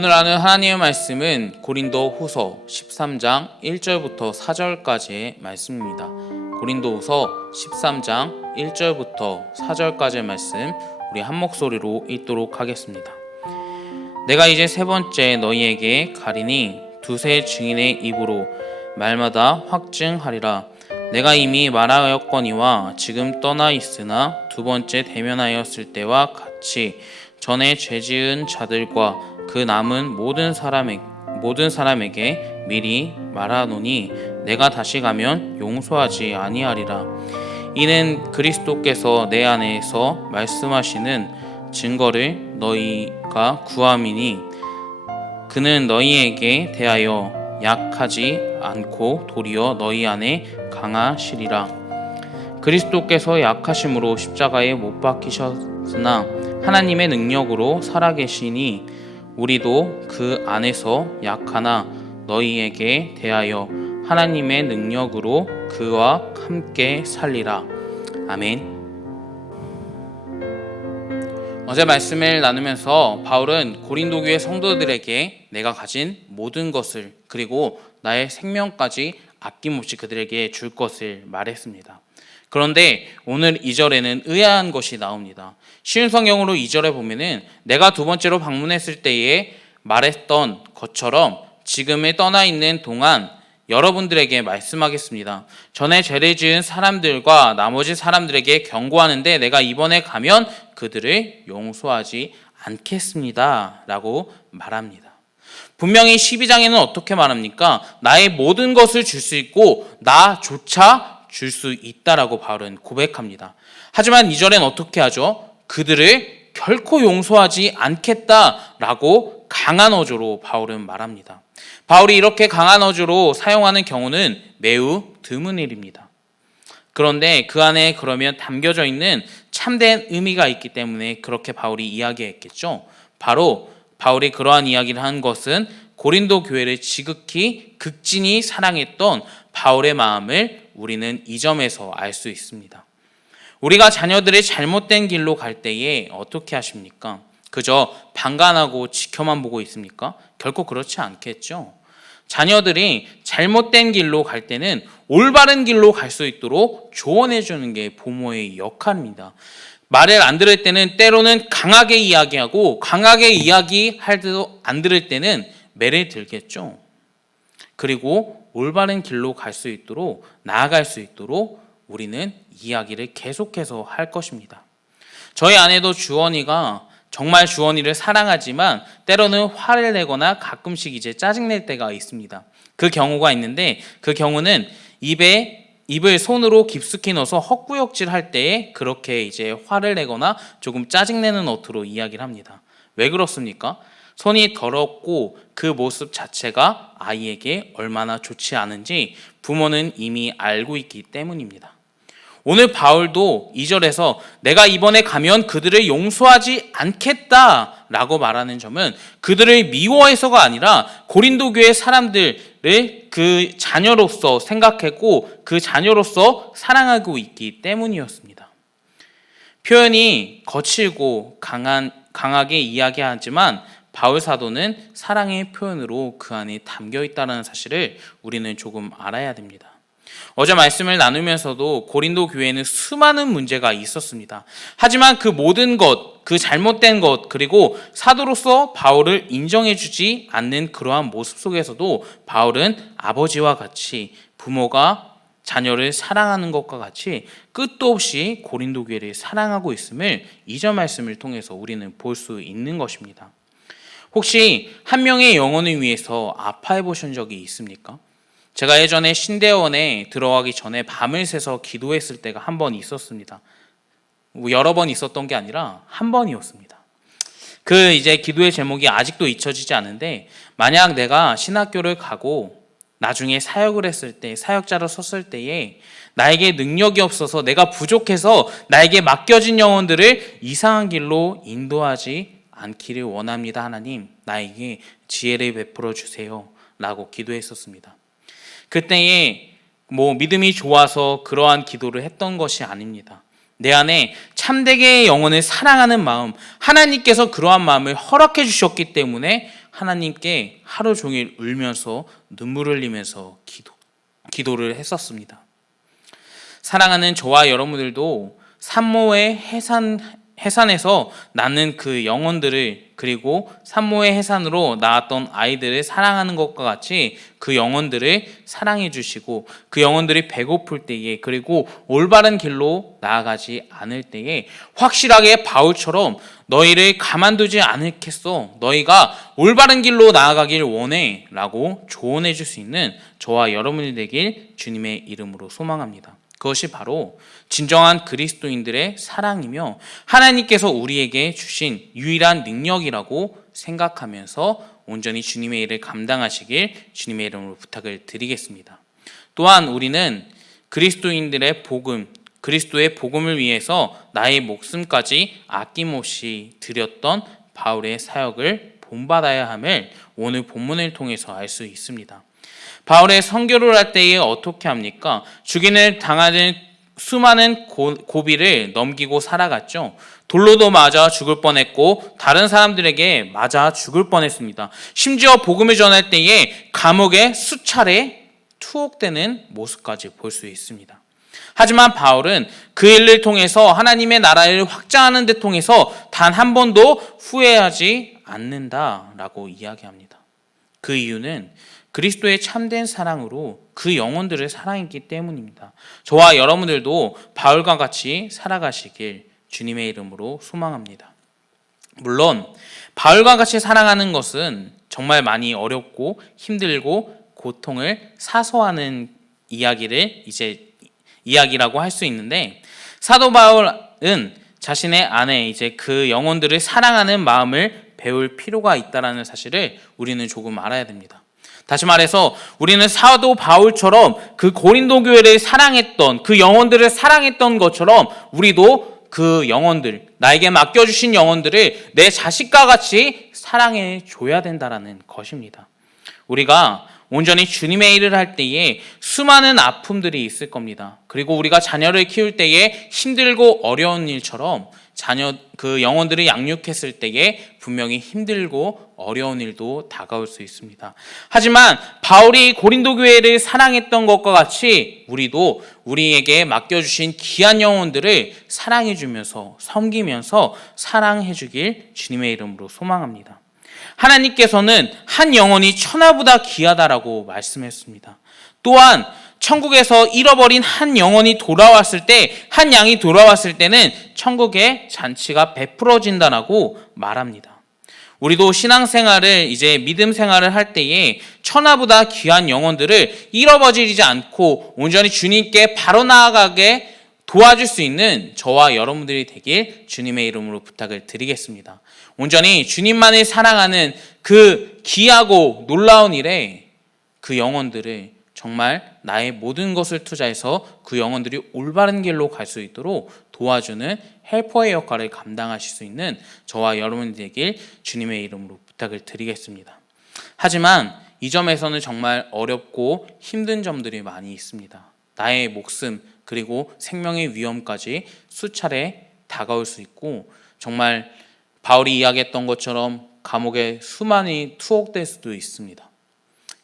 오늘 하는 하나님의 말씀은 고린도 후서 13장 1절부터 4절까지의 말씀입니다. 고린도 후서 13장 1절부터 4절까지의 말씀 우리 한 목소리로 읽도록 하겠습니다. 내가 이제 세 번째 너희에게 가리니 두세 증인의 입으로 말마다 확증하리라. 내가 이미 말하였거니와 지금 떠나 있으나 두 번째 대면하였을 때와 같이 전에 죄지은 자들과 그 남은 모든 사람에게 미리 말하노니 내가 다시 가면 용서하지 아니하리라. 이는 그리스도께서 내 안에서 말씀하시는 증거를 너희가 구함이니 그는 너희에게 대하여 약하지 않고 도리어 너희 안에 강하시리라. 그리스도께서 약하심으로 십자가에 못 박히셨으나 하나님의 능력으로 살아계시니 우리도 그 안에서 약하나 너희에게 대하여 하나님의 능력으로 그와 함께 살리라. 아멘. 어제 말씀을 나누면서 바울은 고린도 교회 성도들에게 내가 가진 모든 것을 그리고 나의 생명까지 아낌없이 그들에게 줄 것을 말했습니다. 그런데 오늘 2절에는 의아한 것이 나옵니다. 쉬운 성경으로 2절에 보면은 내가 두 번째로 방문했을 때에 말했던 것처럼 지금에 떠나 있는 동안 여러분들에게 말씀하겠습니다. 전에 죄를 지은 사람들과 나머지 사람들에게 경고하는데 내가 이번에 가면 그들을 용서하지 않겠습니다. 라고 말합니다. 분명히 12장에는 어떻게 말합니까? 나의 모든 것을 줄 수 있고 나조차 줄 수 있다라고 바울은 고백합니다. 하지만 2절엔 어떻게 하죠? 그들을 결코 용서하지 않겠다라고 강한 어조로 바울은 말합니다. 바울이 이렇게 강한 어조로 사용하는 경우는 매우 드문 일입니다. 그런데 그 안에 그러면 담겨져 있는 참된 의미가 있기 때문에 그렇게 바울이 이야기했겠죠. 바로 바울이 그러한 이야기를 한 것은 고린도 교회를 지극히 극진히 사랑했던 바울의 마음을 우리는 이 점에서 알 수 있습니다. 우리가 자녀들이 잘못된 길로 갈 때에 어떻게 하십니까? 그저 방관하고 지켜만 보고 있습니까? 결코 그렇지 않겠죠. 자녀들이 잘못된 길로 갈 때는 올바른 길로 갈 수 있도록 조언해 주는 게 부모의 역할입니다. 말을 안 들을 때는 때로는 강하게 이야기하고 강하게 이야기할 때도 안 들을 때는 매를 들겠죠. 그리고 올바른 길로 갈 수 있도록 나아갈 수 있도록 우리는 이야기를 계속해서 할 것입니다. 저희 아내도 주원이가 정말 주원이를 사랑하지만 때로는 화를 내거나 가끔씩 이제 짜증낼 때가 있습니다. 그 경우가 있는데 그 경우는 입을 손으로 깊숙이 넣어서 헛구역질 할 때에 그렇게 이제 화를 내거나 조금 짜증내는 어투로 이야기를 합니다. 왜 그렇습니까? 손이 더럽고 그 모습 자체가 아이에게 얼마나 좋지 않은지 부모는 이미 알고 있기 때문입니다. 오늘 바울도 2절에서 내가 이번에 가면 그들을 용서하지 않겠다라고 말하는 점은 그들을 미워해서가 아니라 고린도 교회 사람들을 그 자녀로서 생각했고 그 자녀로서 사랑하고 있기 때문이었습니다. 표현이 거칠고 강하게 이야기하지만 바울 사도는 사랑의 표현으로 그 안에 담겨 있다는 사실을 우리는 조금 알아야 됩니다. 어제 말씀을 나누면서도 고린도 교회에는 수많은 문제가 있었습니다. 하지만 그 모든 것, 그 잘못된 것, 그리고 사도로서 바울을 인정해주지 않는 그러한 모습 속에서도 바울은 아버지와 같이 부모가 자녀를 사랑하는 것과 같이 끝도 없이 고린도 교회를 사랑하고 있음을 2절 말씀을 통해서 우리는 볼 수 있는 것입니다. 혹시 한 명의 영혼을 위해서 아파해 보신 적이 있습니까? 제가 예전에 신대원에 들어가기 전에 밤을 새서 기도했을 때가 한 번 있었습니다. 여러 번 있었던 게 아니라 한 번이었습니다. 그 이제 기도의 제목이 아직도 잊혀지지 않은데 만약 내가 신학교를 가고 나중에 사역을 했을 때 사역자로 섰을 때에 나에게 능력이 없어서 내가 부족해서 나에게 맡겨진 영혼들을 이상한 길로 인도하지 않기를 원합니다. 하나님, 나에게 지혜를 베풀어 주세요 라고 기도했었습니다. 그때에 믿음이 좋아서 그러한 기도를 했던 것이 아닙니다. 내 안에 참되게 영혼을 사랑하는 마음, 하나님께서 그러한 마음을 허락해 주셨기 때문에 하나님께 하루 종일 울면서 눈물을 흘리면서 기도를 했었습니다. 사랑하는 저와 여러분들도 산모의 해산에서 낳는 그 영혼들을, 그리고 산모의 해산으로 낳았던 아이들을 사랑하는 것과 같이 그 영혼들을 사랑해 주시고, 그 영혼들이 배고플 때에, 그리고 올바른 길로 나아가지 않을 때에 확실하게 바울처럼 너희를 가만두지 않겠어, 너희가 올바른 길로 나아가길 원해 라고 조언해 줄 수 있는 저와 여러분이 되길 주님의 이름으로 소망합니다. 그것이 바로 진정한 그리스도인들의 사랑이며 하나님께서 우리에게 주신 유일한 능력이라고 생각하면서 온전히 주님의 일을 감당하시길 주님의 이름으로 부탁을 드리겠습니다. 또한 우리는 그리스도인들의 복음, 그리스도의 복음을 위해서 나의 목숨까지 아낌없이 드렸던 바울의 사역을 본받아야 함을 오늘 본문을 통해서 알 수 있습니다. 바울의 선교를 할 때에 어떻게 합니까? 죽임을 당하는 수많은 고비를 넘기고 살아갔죠. 돌로도 맞아 죽을 뻔했고 다른 사람들에게 맞아 죽을 뻔했습니다. 심지어 복음을 전할 때에 감옥에 수차례 투옥되는 모습까지 볼 수 있습니다. 하지만 바울은 그 일을 통해서 하나님의 나라를 확장하는 데 통해서 단 한 번도 후회하지 않는다라고 이야기합니다. 그 이유는 그리스도의 참된 사랑으로 그 영혼들을 사랑했기 때문입니다. 저와 여러분들도 바울과 같이 살아가시길 주님의 이름으로 소망합니다. 물론 바울과 같이 사랑하는 것은 정말 많이 어렵고 힘들고 고통을 사소하는 이야기라고 할 수 있는데, 사도 바울은 자신의 안에 그 영혼들을 사랑하는 마음을 배울 필요가 있다는 사실을 우리는 조금 알아야 됩니다. 다시 말해서 우리는 사도 바울처럼 그 고린도 교회를 사랑했던, 그 영혼들을 사랑했던 것처럼 우리도 그 영혼들, 나에게 맡겨주신 영혼들을 내 자식과 같이 사랑해 줘야 된다는 것입니다. 우리가 온전히 주님의 일을 할 때에 수많은 아픔들이 있을 겁니다. 그리고 우리가 자녀를 키울 때에 힘들고 어려운 일처럼 그 영혼들을 양육했을 때에 분명히 힘들고 어려운 일도 다가올 수 있습니다. 하지만 바울이 고린도 교회를 사랑했던 것과 같이 우리도 우리에게 맡겨주신 귀한 영혼들을 사랑해주면서 섬기면서 사랑해주길 주님의 이름으로 소망합니다. 하나님께서는 한 영혼이 천하보다 귀하다라고 말씀했습니다. 또한 천국에서 잃어버린 한 영혼이 돌아왔을 때, 한 양이 돌아왔을 때는 천국의 잔치가 베풀어진다라고 말합니다. 우리도 신앙생활을 믿음 생활을 할 때에 천하보다 귀한 영혼들을 잃어버리지 않고 온전히 주님께 바로 나아가게 도와줄 수 있는 저와 여러분들이 되길 주님의 이름으로 부탁을 드리겠습니다. 온전히 주님만을 사랑하는 그 귀하고 놀라운 일에 그 영혼들을 정말 나의 모든 것을 투자해서 그 영혼들이 올바른 길로 갈 수 있도록 도와주는 헬퍼의 역할을 감당하실 수 있는 저와 여러분이 되길 주님의 이름으로 부탁을 드리겠습니다. 하지만 이 점에서는 정말 어렵고 힘든 점들이 많이 있습니다. 나의 목숨 그리고 생명의 위험까지 수차례 다가올 수 있고, 정말 바울이 이야기했던 것처럼 감옥에 수많이 투옥될 수도 있습니다.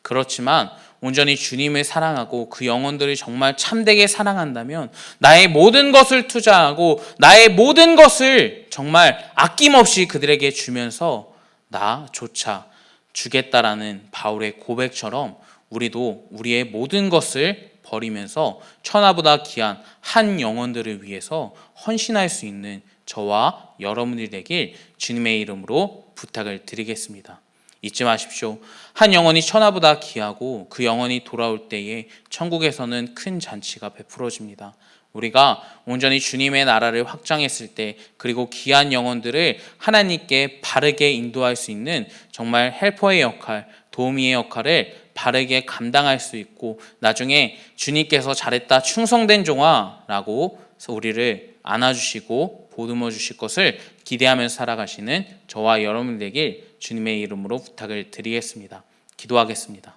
그렇지만 온전히 주님을 사랑하고 그 영혼들을 정말 참되게 사랑한다면 나의 모든 것을 투자하고 나의 모든 것을 정말 아낌없이 그들에게 주면서 나조차 주겠다라는 바울의 고백처럼 우리도 우리의 모든 것을 버리면서 천하보다 귀한 한 영혼들을 위해서 헌신할 수 있는 저와 여러분들이 되길 주님의 이름으로 부탁을 드리겠습니다. 잊지 마십시오. 한 영혼이 천하보다 귀하고 그 영혼이 돌아올 때에 천국에서는 큰 잔치가 베풀어집니다. 우리가 온전히 주님의 나라를 확장했을 때, 그리고 귀한 영혼들을 하나님께 바르게 인도할 수 있는 정말 헬퍼의 역할, 도우미의 역할을 바르게 감당할 수 있고, 나중에 주님께서 잘했다 충성된 종아라고 우리를 안아주시고 보듬어 주실 것을 기대하면서 살아가시는 저와 여러분 되길 주님의 이름으로 부탁을 드리겠습니다. 기도하겠습니다.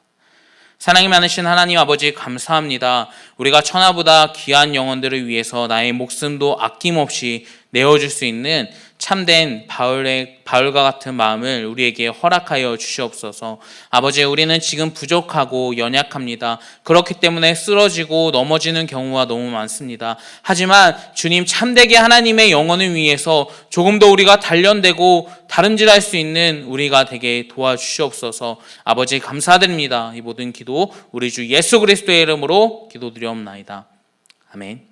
사랑이 많으신 하나님 아버지, 감사합니다. 우리가 천하보다 귀한 영혼들을 위해서 나의 목숨도 아낌없이 내어줄 수 있는 참된 바울과 같은 마음을 우리에게 허락하여 주시옵소서. 아버지, 우리는 지금 부족하고 연약합니다. 그렇기 때문에 쓰러지고 넘어지는 경우가 너무 많습니다. 하지만 주님, 참되게 하나님의 영혼을 위해서 조금 더 우리가 단련되고 다름질할 수 있는 우리가 되게 도와주시옵소서. 아버지, 감사드립니다. 이 모든 기도 우리 주 예수 그리스도의 이름으로 기도드리옵나이다. 아멘.